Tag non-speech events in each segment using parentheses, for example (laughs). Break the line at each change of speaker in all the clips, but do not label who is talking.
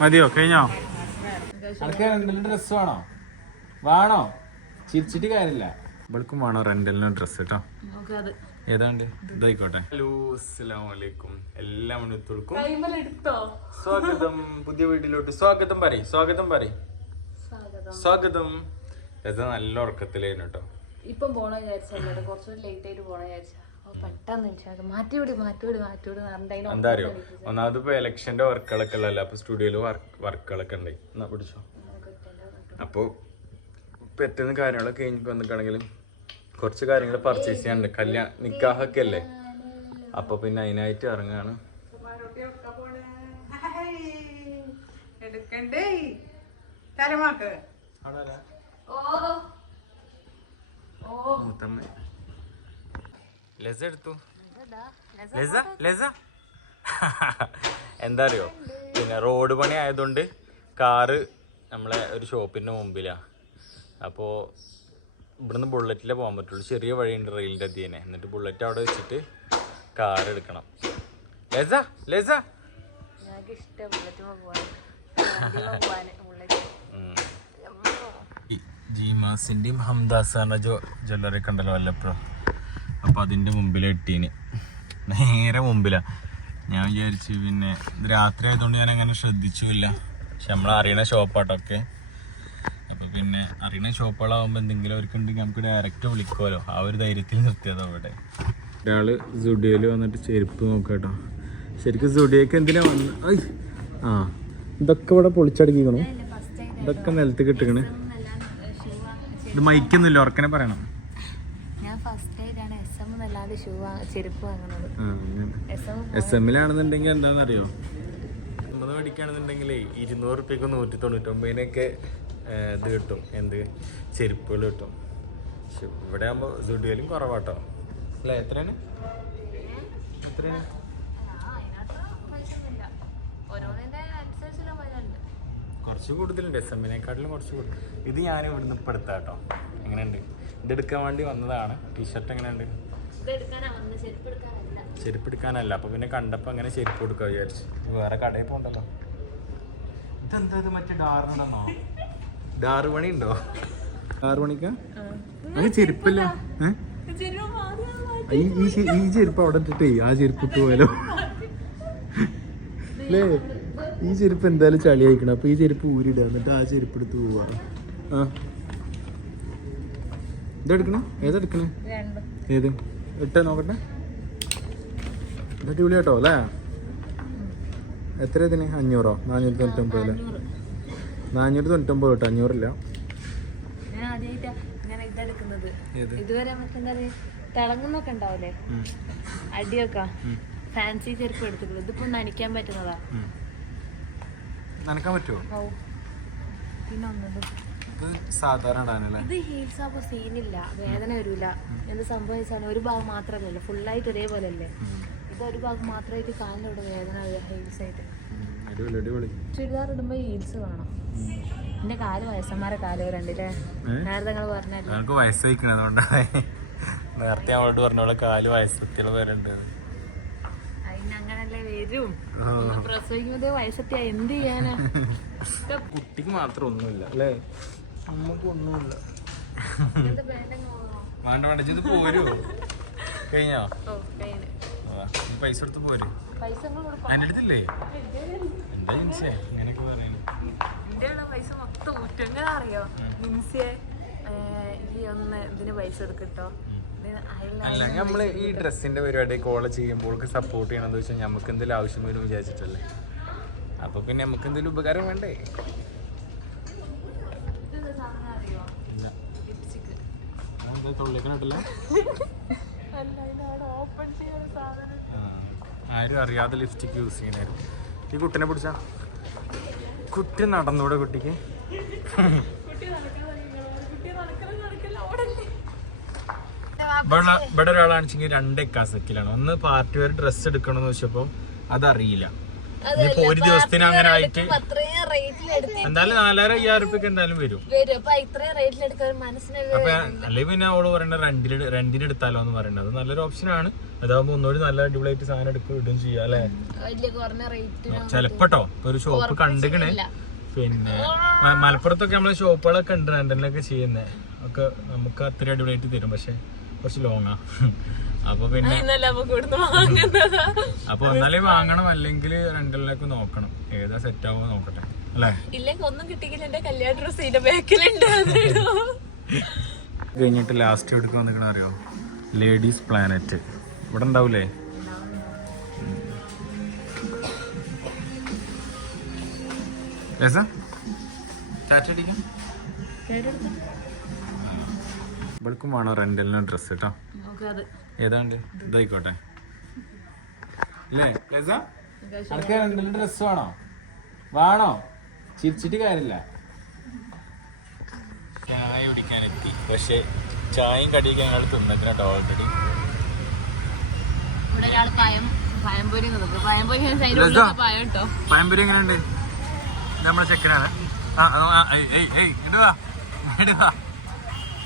മതിയോ? കഴിഞ്ഞോ? ഡ്രസ് വേണോ? വേണോ? ചിരിച്ചിട്ട് കാര്യമില്ല. ഇവൾക്കും വേണോ റെന്റലിന് ഡ്രസ് കേട്ടോ ഏതാണ്ട്? ഇതായിക്കോട്ടെ. ഹലോ അസ്സലാമു അലൈക്കും. എല്ലാ മണിത്തോൾക്കും
എടുത്തോ?
സ്വാഗതം. പുതിയ വീട്ടിലോട്ട്. സ്വാഗതം പറയും. സ്വാഗതം പറയും.
സ്വാഗതം.
സ്വാഗതം. ഇത് നല്ല ഉറക്കത്തിലായിരുന്നു കേട്ടോ
ഇപ്പം പോണ വിചാരിച്ചു കുറച്ചുകൂടി ലേറ്റ് ആയിട്ട് പോണ വിചാരിച്ച
എന്താ അറിയോ? ഒന്നാമത് ഇപ്പൊ ഇലക്ഷന്റെ വർക്കുകളൊക്കെ ഉള്ളല്ലോ അപ്പൊ സ്റ്റുഡിയോയിൽ വർക്കുകളൊക്കെ ഉണ്ട്. എന്നാ പിടിച്ചോ? അപ്പോ പെട്ടെന്ന് കാര്യങ്ങളൊക്കെ കഴിഞ്ഞ് വന്നിട്ടാണെങ്കിലും കുറച്ച് കാര്യങ്ങൾ പർച്ചേസ് ചെയ്യാനുണ്ട്. കല്യാണ നിക്കാഹൊക്കെ അല്ലേ? അപ്പൊ പിന്നെ അതിനായിട്ട് ഇറങ്ങാണ്.
എടുക്കണ്ടേ? തലമാക്ക്
ഓ.
മൂത്തമ്മ. ലസ എടുത്തു. ലെസ ലെസ (laughs) എന്താ അറിയോ? പിന്നെ റോഡ് പണി ആയതുകൊണ്ട് കാറ് നമ്മളെ ഒരു ഷോപ്പിന്റെ മുമ്പിലാ. അപ്പോ ഇവിടുന്ന് ബുള്ളറ്റിലേ പോകാൻ പറ്റുള്ളൂ. ചെറിയ വഴിയുണ്ട് റെയിലിന്റെ തന്നെ എന്നിട്ട് ബുള്ളറ്റ് അവിടെ വെച്ചിട്ട് കാർ എടുക്കണം. ലെസ ലെസ ജീമാസിന്റെയും ഹംദാസാറിന്റെ ജോ ജ്വല്ലറി കണ്ടല്ലോ വല്ലപ്പോഴും? അപ്പൊ അതിന്റെ മുമ്പിലെ ഇട്ടീന്. നേരെ മുമ്പിലാ. ഞാൻ വിചാരിച്ചു പിന്നെ ഇത് രാത്രി ആയതുകൊണ്ട് ഞാൻ അങ്ങനെ ശ്രദ്ധിച്ചുമില്ല പക്ഷെ നമ്മൾ അറിയണ ഷോപ്പാട്ടൊക്കെ. അപ്പൊ പിന്നെ അറിയണ ഷോപ്പുകളാകുമ്പോൾ എന്തെങ്കിലും അവർക്ക് ഉണ്ടെങ്കിൽ നമുക്ക് ഡയറക്റ്റ് വിളിക്കുമല്ലോ ആ ഒരു ധൈര്യത്തിൽ നിർത്തിയത് അവിടെ. ഒരാൾ സുഡിയോയിൽ വന്നിട്ട് ചെരുപ്പ് നോക്കാട്ടോ. ശരിക്കും സുഡിയോക്ക് എന്തിനാ വന്ന് ഐ! ആ ഇതൊക്കെ ഇവിടെ പൊളിച്ചടക്കിക്കണു. ഇതൊക്കെ നിലത്ത് കിട്ടുകണ് ഇത് മൈക്കൊന്നുമില്ല ഉറക്കനെ പറയണം
ഞാൻ ഫസ്റ്റ് ആയിട്ടാണ് എസ് ഷൂ ചെരുപ്പ് എസ് എം
എല്ലാണെന്നുണ്ടെങ്കിൽ എമ്മിലാണെന്നുണ്ടെങ്കിൽ എന്താണെന്നറിയോ? നമ്മൾ മേടിക്കുകയാണെന്നുണ്ടെങ്കിൽ ഇരുന്നൂറ് റുപ്യക്ക് നൂറ്റി തൊണ്ണൂറ്റൊമ്പതിനൊക്കെ ഇത് കിട്ടും. എന്ത്? ചെരുപ്പുകൾ കിട്ടും. പക്ഷെ ഇവിടെ ആകുമ്പോൾ സുഡിയോയിലും കുറവാട്ടോ. അല്ലേ? എത്രയാണ്? എത്രയാണ്? കുറച്ച് കൂടുതലുണ്ട്. എസ് എമ്മിനെക്കാട്ടിലും കുറച്ച് കൂടുതൽ ഇത് ഞാൻ ഇവിടുന്ന് ഇപ്പം എടുത്താട്ടോ എങ്ങനെയുണ്ട് ഇതെടുക്കാൻ വേണ്ടി വന്നതാണ്. ടീഷർട്ട് എങ്ങനെയുണ്ട്?
ചെരുപ്പ് എടുക്കാനല്ല
അപ്പൊ പിന്നെ കണ്ടപ്പോ അങ്ങനെ ചെരുപ്പ് കൊടുക്കുക വിചാരിച്ചു വേറെ കടയിൽ പോണ്ടല്ലോ. ഇതെന്താ ഇത് മറ്റേ ഡാറിനോ ഡാറ് പണി ഉണ്ടോ ഡാറ് പണിക്ക? ചെരുപ്പല്ല. ഈ ചെരുപ്പ് അവിടെ ഇട്ടിട്ടേ ആ ചെരുപ്പ് ഇട്ട് പോയാലോ. അല്ലേ ഈ ചെരുപ്പ് എന്തായാലും ചളി അയക്കണം അപ്പൊ ഈ ചെരുപ്പ് ഊരിടുക എന്നിട്ട് ആ ചെരുപ്പ് എടുത്ത് പോവാ ആ. ഇതെടുക്കണേ? ഏതെടുക്കണേ ഏത്? ഇട്ടേ നോക്കട്ടെ. ഇത് അടിപൊളി കേട്ടോ അല്ലേ? എത്ര ഇതിന്? അഞ്ഞൂറോ? നാനൂറ്റി തൊണ്ണൂറ്റൊമ്പത് അല്ലേ? നാനൂറ്റി തൊണ്ണൂറ്റൊമ്പത് കേട്ടോ അഞ്ഞൂറില്ല.
ഇതുവരെ തിളങ്ങുന്നൊക്കെ ഉണ്ടാവില്ലേ. അടിയൊക്കെ. ഫാൻസി ചെരുപ്പ് എടുത്തിട്ടുള്ളത്. ഇതിപ്പോ നനയ്ക്കാൻ പറ്റുന്നതാ.
നനക്കാൻ പറ്റുമോ
പിന്നെ
ഇത് സാധാരണ ഇടാനല്ലേ?
ഇത് ഹീൽസ് ആകുമ്പോൾ സീനില്ല വേദന വരില്ല എന്ത് സംഭവിച്ചാണ് ഒരു ഭാഗം മാത്രമല്ലല്ലോ ഫുള്ളായിട്ട് ഒരേപോലെ അല്ലേ ഇത് ഒരു ഭാഗം മാത്രമായിട്ട് കാലിനോട് വേദന വരിക ഹീൽസ് ആയിട്ട്. ചുരിദാർ ഇടുമ്പോൾ ഹീൽസ് വേണം. എന്റെ കാൽ വയസ്സന്മാരെ കാൽ
വരണ്ടല്ലേ?
നേരത്തെ നിങ്ങൾ പറഞ്ഞല്ലോ?
ഞങ്ങൾക്ക് വയസ്സായിക്കണ അതുകൊണ്ടാണ്. നേരത്തെ അവളോട് പറഞ്ഞോളെ കാൽ വയസ്സത്തിയുള്ള വരണ്ട്.
അതിന് അങ്ങനല്ലേ വരും. പ്രസവിക്കുന്നത് വയസ്സെത്തിയാ എന്ത് ചെയ്യാനാ? (laughs)
കുട്ടിക്ക് മാത്രം ഒന്നുമില്ല അല്ലേ? വേണ്ട വേണ്ട. ഇത് പോരൂ. കഴിഞ്ഞോ?
ഓ കയ്യിൽ
ആ, ഈ പൈസ എടുത്ത് പോരൂ.
നിങ്ങൾ
അടുത്തില്ലേ? എന്താ ജിൻസേ? ഇങ്ങനെയൊക്കെ പറയുന്നു
എന്റെ പൈസ മൊത്തം ഊറ്റങ്ങനെ അറിയോ? ജിൻസിയെ ഈ ഒന്ന് ഇതിന് പൈസ എടുക്കട്ടോ
അല്ല നമ്മൾ ഈ ഡ്രസ്സിന്റെ പരിപാടി കോള ചെയ്യുമ്പോൾ സപ്പോർട്ട് ചെയ്യണമെന്ന് വെച്ചാൽ നമുക്ക് എന്തെങ്കിലും ആവശ്യം വരും വിചാരിച്ചിട്ടല്ലേ? അപ്പൊ പിന്നെ നമുക്ക് എന്തെങ്കിലും ഉപകാരം വേണ്ടേ
ഇതെന്താ സാധനം അറിയോ
ഇല്ല.
ലിപ്സ്റ്റിക്
അതെന്താ തൊള്ളിക്കണിട്ടില്ല. ആരും അറിയാതെ ലിപ്സ്റ്റിക് യൂസ് ചെയ്യണായിരുന്നു ഈ കുട്ടിനെ പിടിച്ച. കുട്ടി നടന്നൂടെ കുട്ടിക്ക്. ഇവിടെ ഒരാളാണെച്ചെങ്കിൽ രണ്ട് എക്കാസക്കിലാണ് ഒന്ന് പാർട്ടി വെയർ ഡ്രസ്സ് എടുക്കണമെന്ന് വെച്ചപ്പോൾ അതറിയില്ല. ഇനിയിപ്പോ ഒരു ദിവസത്തിന് അങ്ങനെ ആയിട്ട്
റേറ്റിലെടുത്ത്
എന്തായാലും നാലായിരം അയ്യായിരം റുപ്യക്ക് എന്തായാലും വരും.
വരും. അപ്പൊ ഇത്രയും ഒരു
അപ്പൊ അല്ലെങ്കിൽ പിന്നെ അവൾ പറയണ രണ്ടിന് റെന്റിന് എടുത്താലോ എന്ന് പറയണത് നല്ലൊരു ഓപ്ഷനാണ് അതാകുമ്പോ ഒന്നുകൂടി നല്ല അടിപൊളിയായിട്ട് സാധനം എടുക്കും ഇടും ചെയ്യാം അല്ലെ?
വലിയ കുറഞ്ഞ റേറ്റിന്
ചെലപ്പോട്ടോ. ഇപ്പൊ ഒരു ഷോപ്പ് കണ്ടിക്കണേ. പിന്നെ മലപ്പുറത്തൊക്കെ നമ്മളെ ഷോപ്പുകളൊക്കെ ഉണ്ട് റെന്റിനൊക്കെ ചെയ്യുന്നേ. ഒക്കെ നമുക്ക് അത്ര അടിപൊളിയായിട്ട് തരും പക്ഷെ കുറച്ച് ലോങ്ങാ അപ്പൊ പിന്നെ
അപ്പൊ
ഒന്നാലേ വാങ്ങണം അല്ലെങ്കിൽ രണ്ടിലേക്ക് നോക്കണം. ഏതാ സെറ്റ് ആവുമോ നോക്കട്ടെ. അല്ലേ?
ഇല്ലെങ്കിൽ ഒന്നും കിട്ടിയില്ല എന്റെ കല്യാണ ഡ്രസ് ഇതിന്റെ ബാക്കിലുണ്ട്.
കഴിഞ്ഞിട്ട് ലാസ്റ്റ് എടുക്കാൻ നിൽക്കണ അറിയോ? ലേഡീസ് പ്ലാനറ്റ് ഇവിടെ ഉണ്ടാവൂലേ? ഇവൾക്കും വേണോ റെന്റലിന് ഡ്രസ് കേട്ടോ. ഏതാണ്ട്? ഇതായിക്കോട്ടെ. അല്ലേ ഡ്രസ്സ് വേണോ? വേണോ? ചിരിച്ചിട്ട് കാര്യമില്ല. ചായ കുടിക്കാനെത്തി. പക്ഷെ ചായയും കടിയൊക്കെ ഞങ്ങൾ തിന്നിട്ടോ ഓൾറെഡി
പയംപൊരി
പഴംപൊരി എങ്ങനെയുണ്ട്? ഇത് നമ്മളെ ചെക്കനാണ്.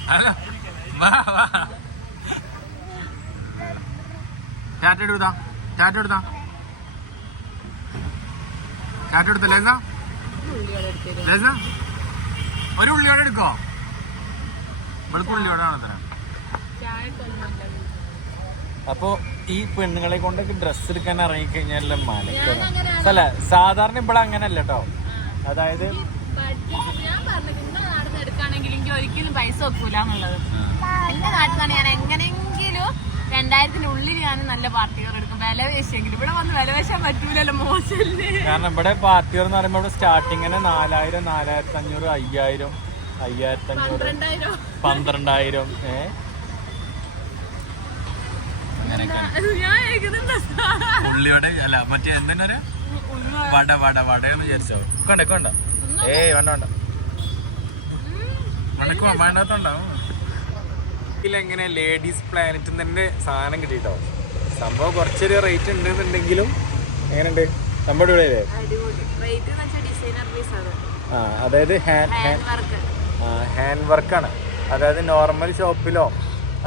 ഹലോ വാ വാ. ടാറ്റ എടുത്താ? ടാറ്റ എടുത്താ? ടാറ്റ എടുത്ത ലേസ? ലേസ? ഒരു ഉള്ളിയോടെ എടുക്കോ? ഇവൾക്ക് ഉള്ളിയോടാണ് തരാം അപ്പോ ഈ പെണ്ണുങ്ങളെ കൊണ്ടൊക്കെ ഡ്രസ്സ് എടുക്കാൻ ഇറങ്ങിക്കഴിഞ്ഞാൽ മലക്കറ അല്ല. സാധാരണ ഇവിടെ അങ്ങനല്ല കേട്ടോ അതായത്
ഒരിക്കലും പൈസ വെക്കൂലെന്നുള്ളത് എന്റെ നാട്ടിലാണ് ഞാൻ എങ്ങനെയെങ്കിലും രണ്ടായിരത്തിന്റെ ഉള്ളിൽ ഞാൻ നല്ല പാർട്ടികൾ എടുക്കും വില വേശിയെങ്കിലും ഇവിടെ വന്ന് വില വേശാൻ പറ്റൂലല്ലോ മോശല്ലേ
കാരണം ഇവിടെ പാർട്ടികൾ എന്ന് പറയുമ്പോൾ ഇവിടെ സ്റ്റാർട്ടിങ്ങിന് നാലായിരം നാലായിരത്തി അഞ്ഞൂറ് അയ്യായിരം അയ്യായിരത്തി അഞ്ഞൂറ്
രണ്ടായിരം
പന്ത്രണ്ടായിരം ഏ?
ഞാൻ കേൾക്കുന്നുണ്ട്
ഉള്ളിയോടെ അല്ല മറ്റേ എന്തെന്നാ വട വട വട എന്ന് വിചാരിച്ചോ. കൊണ്ട കൊണ്ട ഏയ് വേണ്ട വേണ്ട. വേണ്ടാത്തോണ്ടാവും ഇതിലെങ്ങനെ ലേഡീസ് പ്ലാനറ്റിൽ തന്നെ സാധനം കിട്ടിട്ടോ? സംഭവം കുറച്ചൊരു റേറ്റ് ഉണ്ടെന്നുണ്ടെങ്കിലും എങ്ങനെയുണ്ട്? നമ്മുടെ ഇവിടെ ആ അതായത് ഹാൻഡ്
ഹാൻഡ് വർക്ക്
ഹാൻഡ് വർക്കാണ് അതായത് നോർമൽ ഷോപ്പിലോ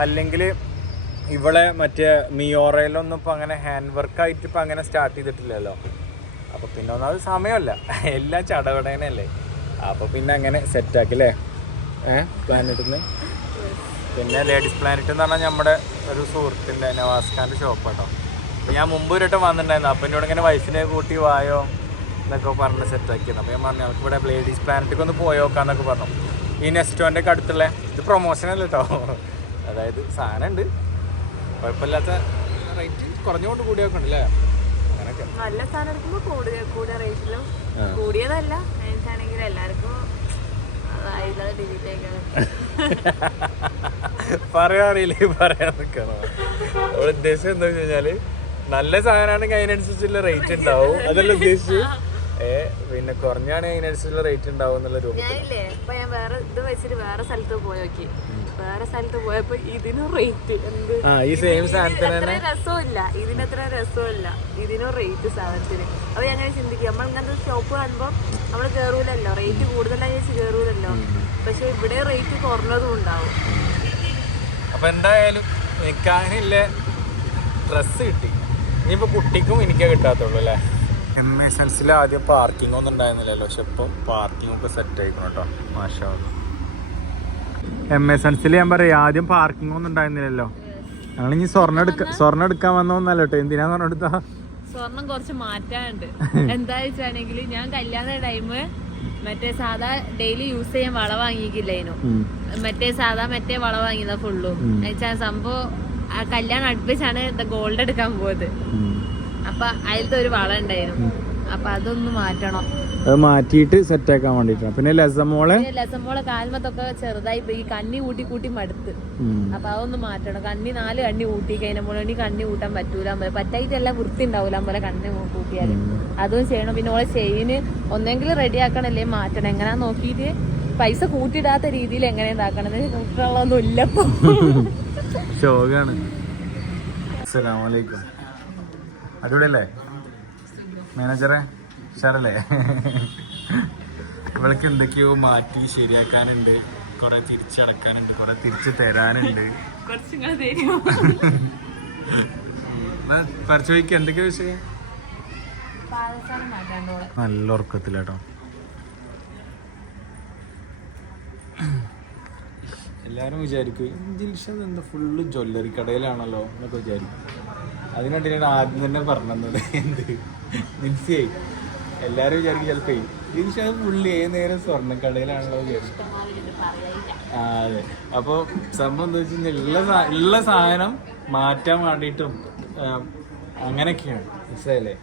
അല്ലെങ്കിൽ ഇവിടെ മറ്റേ മിയോറയിലൊന്നും ഇപ്പം അങ്ങനെ ഹാൻഡ് വർക്കായിട്ട് ഇപ്പം അങ്ങനെ സ്റ്റാർട്ട് ചെയ്തിട്ടില്ലല്ലോ. അപ്പോൾ പിന്നെ ഒന്നാമത് സമയമല്ല. എല്ലാം ചടവടേനല്ലേ അപ്പോൾ പിന്നെ അങ്ങനെ സെറ്റാക്കി അല്ലേ ഏഹ് പ്ലാനറ്റിൽ നിന്ന് പിന്നെ ലേഡീസ് പ്ലാനറ്റ് എന്ന് പറഞ്ഞാൽ നമ്മുടെ ഒരു സുഹൃത്തിന്റെ നവാസ് ഖാന്റെ ഷോപ്പ് കേട്ടോ ഞാൻ മുമ്പ് ഒരു വട്ടം വന്നിട്ടുണ്ടായിരുന്നു. അപ്പം എന്നോട് ഇങ്ങനെ വൈഫിനെ കൂട്ടി വായോ എന്നൊക്കെ പറഞ്ഞ് സെറ്റാക്കിയിരുന്നു അപ്പോൾ ഞാൻ പറഞ്ഞു നമുക്ക് ഇവിടെ ലേഡീസ് പ്ലാനറ്റിക്ക് ഒന്ന് പോയോക്കാന്നൊക്കെ പറഞ്ഞു. ഈ നെസ്റ്റോന്റെ ഒക്കെ അടുത്തുള്ള ഇത് പ്രൊമോഷൻ അല്ല കേട്ടോ അതായത് സാധനം ഉണ്ട് കുഴപ്പമില്ലാത്ത റേറ്റ് കുറഞ്ഞുകൊണ്ട് കൂടിയൊക്കെ ഉണ്ട് അല്ലേ അങ്ങനെയൊക്കെ.
നല്ല സാധനം എടുക്കുമ്പോൾ കൂടുതൽ കൂടിയ റേറ്റിലും
ആ.
കൂടിയതല്ല. എല്ലാവർക്കും അതായത് ഡിലീറ്റ് ആയിക്കാണ്
പറയാൻ അറിയില്ലേ പറയാൻ നിൽക്കണം നമ്മൾ ഉദ്ദേശം എന്താ വെച്ച് കഴിഞ്ഞാൽ നല്ല സാധനമാണെങ്കിൽ അതിനനുസരിച്ചുള്ള റേറ്റ് ഉണ്ടാവും. അതല്ല ഉദ്ദേശിച്ച് ഏ പിന്നെ കുറഞ്ഞാണ് അതിനനുസരിച്ചുള്ള റേറ്റ് ഉണ്ടാവും എന്നുള്ള രൂപത്തിൽ.
ഞാനില്ലേ ഇപ്പൊ ഞാൻ വേറെ ഇത് വെച്ചിട്ട് വേറെ സ്ഥലത്ത് പോയി നോക്കി. വേറെ സ്ഥലത്ത് പോയപ്പോ ഇതിനും റേറ്റ് എന്ത്?
ആ ഈ സെയിം സാധനത്തിന്
അത്ര രസമില്ല ഇതിനത്ര രസമില്ല ഇതിനും റേറ്റ് സാധനത്തിന്. അപ്പൊ ഞാൻ അങ്ങനെ ചിന്തിക്കും. നമ്മൾ ഇങ്ങനത്തെ ഷോപ്പ് കാണുമ്പോ നമ്മൾ കേറൂലല്ലോ. റേറ്റ് കൂടുതലായി വെച്ച് കേറൂലല്ലോ. പക്ഷെ ഇവിടെ റേറ്റ് കുറഞ്ഞതും ഉണ്ടാവും.
അപ്പൊ എന്തായാലും നിൽക്കാനില്ല ഡ്രസ്സ് കിട്ടി. ഇനിയിപ്പോ കുട്ടിക്കും എനിക്കേ കിട്ടാത്തുള്ളൂ അല്ലേ? എം എസ് എൽ സിയിൽ ആദ്യം പാർക്കിംഗ് ഒന്നും ഉണ്ടായിരുന്നില്ലല്ലോ പക്ഷെ ഇപ്പൊ പാർക്കിംഗ് ഒക്കെ സെറ്റ് ആയിക്കണം കേട്ടോ മാഷാ എം എസ് എൽ സിയിൽ ഞാൻ പറയാം ആദ്യം പാർക്കിംഗ് ഒന്നും ഉണ്ടായിരുന്നില്ലല്ലോ ഞങ്ങളിനി സ്വർണം എടുക്ക സ്വർണം? എടുക്കാൻ വന്നോന്നല്ലോ കേട്ടോ എന്തിനാ സ്വർണം എടുത്താ?
സ്വർണം കുറച്ച് മാറ്റാനുണ്ട്. (laughs) എന്താ വെച്ചാണെങ്കിൽ ഞാൻ കല്യാണ ടൈം മറ്റേ സാധാ ഡെയിലി യൂസ് ചെയ്യാൻ വള വാങ്ങിക്കില്ലേനു മറ്റേ സാധാ മറ്റേ വള വാങ്ങിയതാ ഫുള്ളും എന്നുവെച്ചാ സംഭവം ആ കല്യാണം അടുപ്പിച്ചാണ് ഗോൾഡ് എടുക്കാൻ പോയത്. അപ്പൊ അതിലത്തെ ഒരു വള ഉണ്ടായിരുന്നു. അപ്പൊ അതൊന്ന് മാറ്റണം.
അത് മാറ്റിയിട്ട് സെറ്റ് ആക്കാൻ വേണ്ടിട്ടാണ്. പിന്നെ ലസമോളെ?
ലെസമോളെ കാൽമത്തൊക്കെ ചെറുതായി പോയി ഈ കണ്ണി കൂട്ടി കൂട്ടി മടുത്ത്. അപ്പൊ അതൊന്ന് മാറ്റണം. കണ്ണി നാല് കണ്ണി കൂട്ടി കഴിഞ്ഞ ഇനി കണ്ണി കൂട്ടാൻ പറ്റൂല പോലെ പറ്റായിട്ടെല്ലാം വൃത്തി ഉണ്ടാവൂല പോലെ കണ്ണി കൂട്ടിയാൽ. അതും ചെയ്യണം. പിന്നെ ഓളെ ചെയിന് ഒന്നെങ്കിൽ റെഡി ആക്കണം അല്ലേ മാറ്റണം. എങ്ങനെ നോക്കിയിട്ട് പൈസ കൂട്ടിയിടാത്ത രീതിയിൽ എങ്ങനെ ഇതാക്കണം? കൂട്ടാനുള്ളതൊന്നും ഇല്ലപ്പോ ഇപ്പൊ.
ശോകാണ്. അസ്സലാമലൈക്കും അടിപൊളിയല്ലേ? മാനേജറെ ഉഷാറല്ലേ? ഇവൾക്ക് എന്തൊക്കെയോ മാറ്റി ശരിയാക്കാനുണ്ട്. കുറെ തിരിച്ചടക്കാനുണ്ട് കുറെ തിരിച്ചു തരാനുണ്ട്. പരിശോധിക്ക എന്തൊക്കെയാ വിഷയം? നല്ല ഉറക്കത്തിലാട്ടോ. എല്ലാരും വിചാരിക്കും ദിൽഷത് എന്താ ഫുള്ള് ജ്വല്ലറി കടയിലാണല്ലോ എന്നൊക്കെ വിചാരിക്കും. അതിനിടയിലാണ് ആദ്യം തന്നെ പറഞ്ഞത് എന്ത്? മിൻസിയായി എല്ലാരും വിചാരിക്കും ചിലപ്പോ ദിൽഷത് പുള്ളി ഏത് നേരം സ്വർണക്കടയിലാണല്ലോ വിചാരിക്കും. ആ, അതെ. അപ്പൊ സംഭവം എന്താ വെച്ചാൽ ഉള്ള സാ- ഉള്ള സാധനം മാറ്റാൻ വേണ്ടിയിട്ടും ആ, അങ്ങനെയൊക്കെയാണ്. മനസ്സിലായില്ലേ?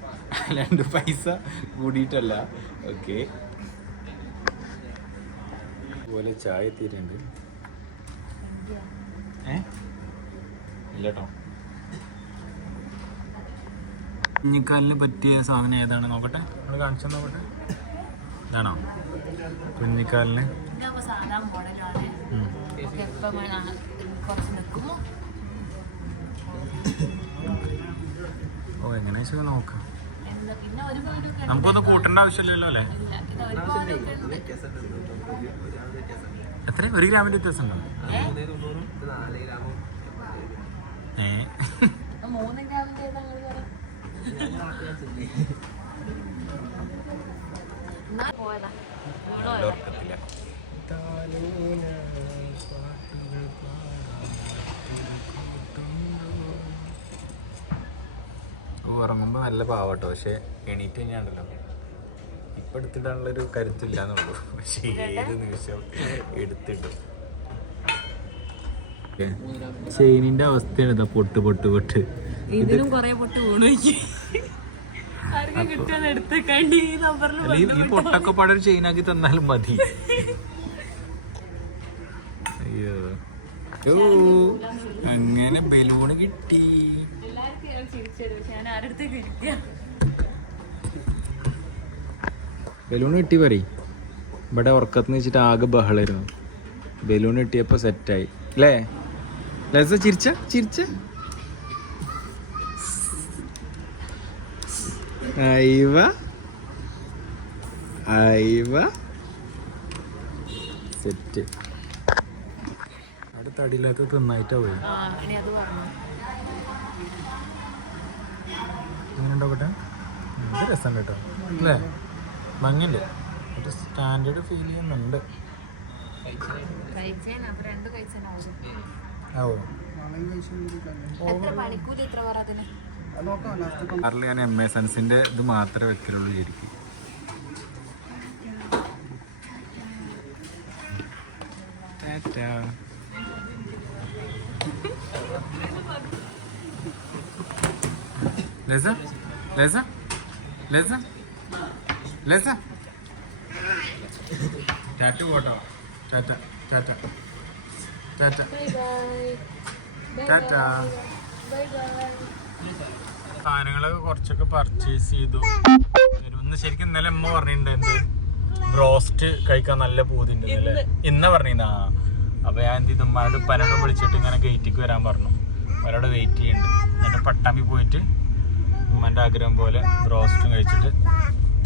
അല്ലാണ്ട് പൈസ കൂടിയിട്ടല്ല. ഓക്കെ. അതുപോലെ ചായ എത്തിയിട്ടുണ്ട്. ഏ? ഇല്ലട്ടോ കുഞ്ഞിക്കാലിന് പറ്റിയ സാധനം ഏതാണ്? നോക്കട്ടെ. നമ്മൾ കാണിച്ചു നോക്കട്ടെ. ഇതാണോ? കുഞ്ഞിക്കാലിന്. ഓ എങ്ങനെ വെച്ചാൽ നോക്കാം നമുക്കൊന്നും കൂട്ടേണ്ട ആവശ്യമില്ലല്ലോ അല്ലേ? എത്ര? ഒരു ഗ്രാമിന്റെ വ്യത്യാസം ഉണ്ടോ ഏ?
മൂന്ന് മൂന്നിന്റെ
ഉറങ്ങുമ്പോ നല്ല പാവട്ടോ. പക്ഷെ എണീറ്റ് കഴിഞ്ഞാണ്ടല്ലോ. ഇപ്പൊ എടുത്തിട്ടാണല്ലോ ഒരു കരുത്തില്ലാന്നുള്ളൂ. പക്ഷെ ഏത് നിമിഷം എടുത്തിട്ടു ചെയിനിന്റെ അവസ്ഥയാണ് ഇതാ പൊട്ട് പൊട്ട് പൊട്ട്.
ഇതിലും കൊറേ പൊട്ട് വീണു. ഈ
പൊട്ടൊക്കെ പടം ചെയിനാക്കി തന്നാലും മതി. അയ്യോ. അങ്ങനെ ബലൂണ് കിട്ടി. ബലൂൺ കിട്ടി പറയും. ഇവിടെ ഉറക്കത്ത് വെച്ചിട്ട് ആകെ ബഹളായിരുന്നു. ബലൂൺ കിട്ടിയപ്പോ സെറ്റായി അല്ലേ ലസ ചിരിച്ച? ചിരിച്ച? അയവ അയവ സെറ്റ് അടുത്ത അടിയിലൊക്കെ തിന്നായിട്ടാ പോയി. ഉണ്ടാവട്ടെ ഇത് രസം കേട്ടോ. അല്ലേ? ഭംഗിയുണ്ട് ഒരു സ്റ്റാൻഡേർഡ് ഫീൽ ചെയ്യുന്നുണ്ട്. ആവോ.
എത്ര പണിക്കൂലി എത്ര പറ അതിന്?
കാറിൽ ഞാൻ എം എ സൺസിന്റെ ഇത് മാത്രമേ വെക്കലുള്ളൂ ശരിക്കും. ലസ ലസ ലസ ലസ. ടാറ്റ പോട്ടോ. Tata tata. Tata. Tata.
Bye bye
സാധനങ്ങളൊക്കെ കുറച്ചൊക്കെ പർച്ചേസ് ചെയ്തു. ഇന്ന് ശരിക്കും ഇന്നലെ അമ്മ പറഞ്ഞിട്ടുണ്ട് എന്ത്? ബ്രോസ്റ്റ് കഴിക്കാൻ നല്ല പൂതിണ്ട് അല്ലേ ഇന്ന. പറഞ്ഞാ അപ്പൊ ഞാൻ എന്ത് ചെയ്തു? ഉമ്മാരോട് പലരോട് വിളിച്ചിട്ട് ഇങ്ങനെ ഗേറ്റിക്ക് വരാൻ പറഞ്ഞു. അവരോട് വെയിറ്റ് ചെയ്യുന്നുണ്ട് എന്നിട്ട് പട്ടാമ്പി പോയിട്ട് ഉമ്മന്റെ ആഗ്രഹം പോലെ ബ്രോസ്റ്റും കഴിച്ചിട്ട്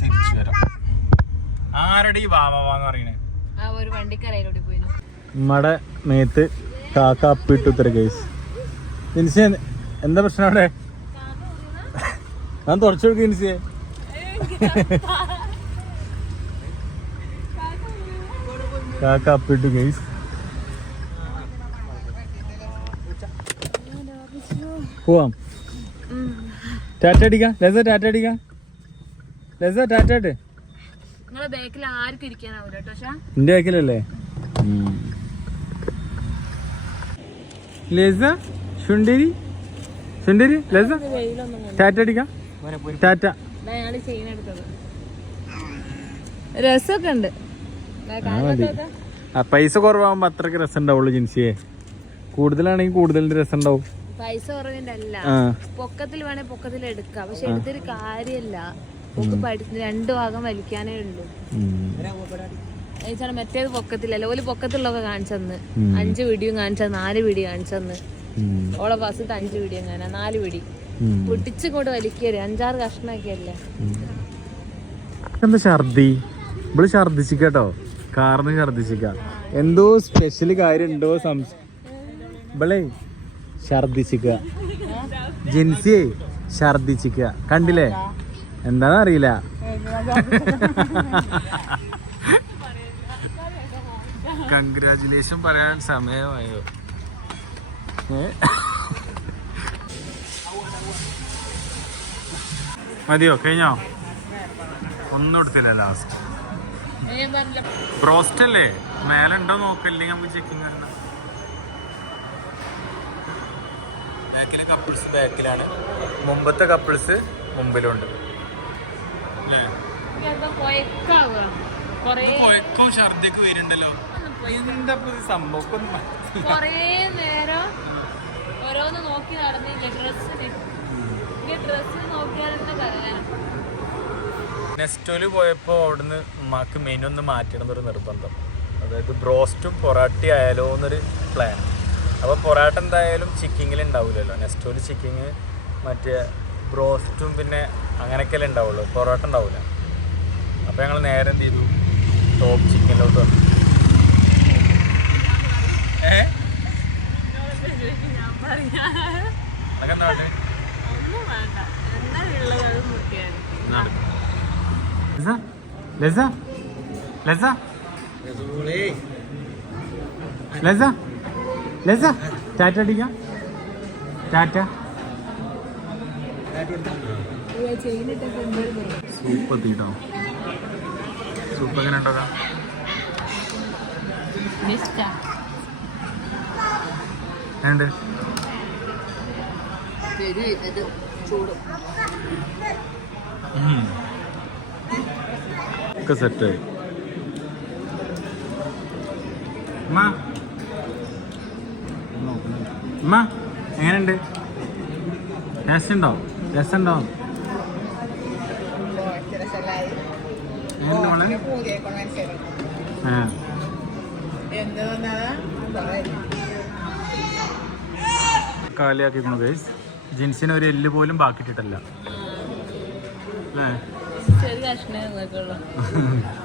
തിരിച്ചു വരാം. ആരുടെ ഈ വാവാന്ന് പറയണേ?
ഉമ്മടെ
ഉമ്മയുടെ മേത്ത് കാക്കാപ്പിട്ട് ഉത്തര കേസ് എന്താ പ്രശ്നം അവിടെ? ഞാൻ തുടച്ചു കൊടുക്കും നിൻസിയെ കാക്ക അപ്പിട്ടു ഗൈസ് പോവാം. ടാറ്റ അടിക്കാം ലസ ടാറ്റ അടിക്കാം ലസ ടാറ്റ ഇട്ട് നിന്റെ ബാക്കിലല്ലേ ലസ ശുണ്ടേരി. ശുണ്ടേരി ലസ. ടാറ്റ അടിക്കാം ടാറ്റ.
രസമൊക്കെ ഉണ്ട്.
പൈസ കുറവാകുമ്പോ അത്രയ്ക്ക് രസം ഉണ്ടാവുള്ളൂ ജിൻസിയെ. കൂടുതലാണെങ്കിൽ കൂടുതൽ രസം ഉണ്ടാവും
പൈസ കുറവിന്റെ അല്ല പൊക്കത്തിൽ വേണേ പൊക്കത്തിൽ എടുക്കാം. പക്ഷെ എടുത്തൊരു കാര്യല്ല. പൊക്ക് പഠിച്ച് രണ്ടു ഭാഗം വലിക്കാനേ ഉള്ളൂ.
ഉം.
ഏച്ചാണ് മറ്റേത് പൊക്കത്തിലല്ല. ഓൽ പൊക്കത്തിലൊക്കെ കാണിച്ചെന്ന്. അഞ്ചു വീഡിയോ കാണിച്ചത് നാല് വീഡിയോ കാണിച്ചെന്ന്. ഓളെ പാസത്ത് അഞ്ച് വീഡിയോ കാണാൻ നാല് വീഡിയോ പൊട്ടിച്ച് കാരണം വലിക്കരുത്. അഞ്ചാറ് കഷ്ണമൊക്കെയല്ലേ?
എന്താ ഛർദി? കാറിന് ഛർദിച്ചിക്ക എന്തോ സ്പെഷ്യൽ കാര്യം ഉണ്ടോ സംശയം ഇവളെ ഛർദിച്ചിക്ക ജെൻസിയെ ഛർദിച്ചിക്ക കണ്ടില്ലേ? എന്താണെന്ന് അറിയില്ല. കൺഗ്രാചുലേഷൻ പറയാൻ സമയമായോ? ഏ? മതിയോ? കഴിഞ്ഞോ? ഒന്നും എടുത്തില്ല ലാസ്റ്റ് ബ്രോസ്റ്റ് അല്ലേ മേലെ ഉണ്ടോ നോക്കല്ലെങ്കിൽ നമുക്ക് ചെക്കിങ് വരണം ബാക്കിലെ കപ്പിൾസ് ബാക്കിലാണ്. മുമ്പത്തെ കപ്പിൾസ് മുമ്പിലുണ്ട്. അല്ലേ
കൊറേ
കൊയക്കോ ഛർദിക്ക് വരുന്നുണ്ടല്ലോ. എന്താ സംഭവം
കൊറേ നേരം ഓരോന്ന് നോക്കി നടന്നില്ല ഡ്രസ്സിന് ഡ്രസ്സിൽ
നെസ്റ്റോൽ പോയപ്പോൾ അവിടുന്ന് ഉമ്മാക്ക് മെനു ഒന്ന് മാറ്റണം എന്നൊരു നിർബന്ധം. അതായത് ബ്രോസ്റ്റും പൊറാട്ടി ആയാലോ എന്നൊരു പ്ലാൻ അപ്പോൾ പൊറാട്ട എന്തായാലും ചിക്കിങ്ങിൽ ഉണ്ടാവില്ലല്ലോ നെസ്റ്റോയിൽ ചിക്കിങ് മറ്റേ ബ്രോസ്റ്റും പിന്നെ അങ്ങനെയൊക്കെയല്ലേ ഉണ്ടാവുള്ളൂ. പൊറോട്ട ഉണ്ടാവില്ല അപ്പോൾ ഞങ്ങൾ നേരെ എന്ത് ചെയ്തു? ടോപ്പ് ചിക്കനിലോട്ട് വന്നു. ഏ? അതൊക്കെ എന്താ ടാറ്റ അടിക്കാം. ടാറ്റ. സൂപ്പ് എത്തിട്ടോ സൂപ്പ് എങ്ങനെ ഉണ്ടോ ഉണ്ട്
ചൂട്.
ഒക്കെ സെറ്റായി അമ്മ എങ്ങനെയുണ്ട്?
രസമുണ്ടോ? രസമുണ്ടോ?
കാലിയാക്കിക്കണു ഗൈസ് ജിൻസിന് ഒരു എല്ല് പോലും ബാക്കിയിട്ടിട്ടല്ല. അല്ലേ
ചെറിയ കഷ്ണേ നിങ്ങൾക്കുള്ളൂ (laughs)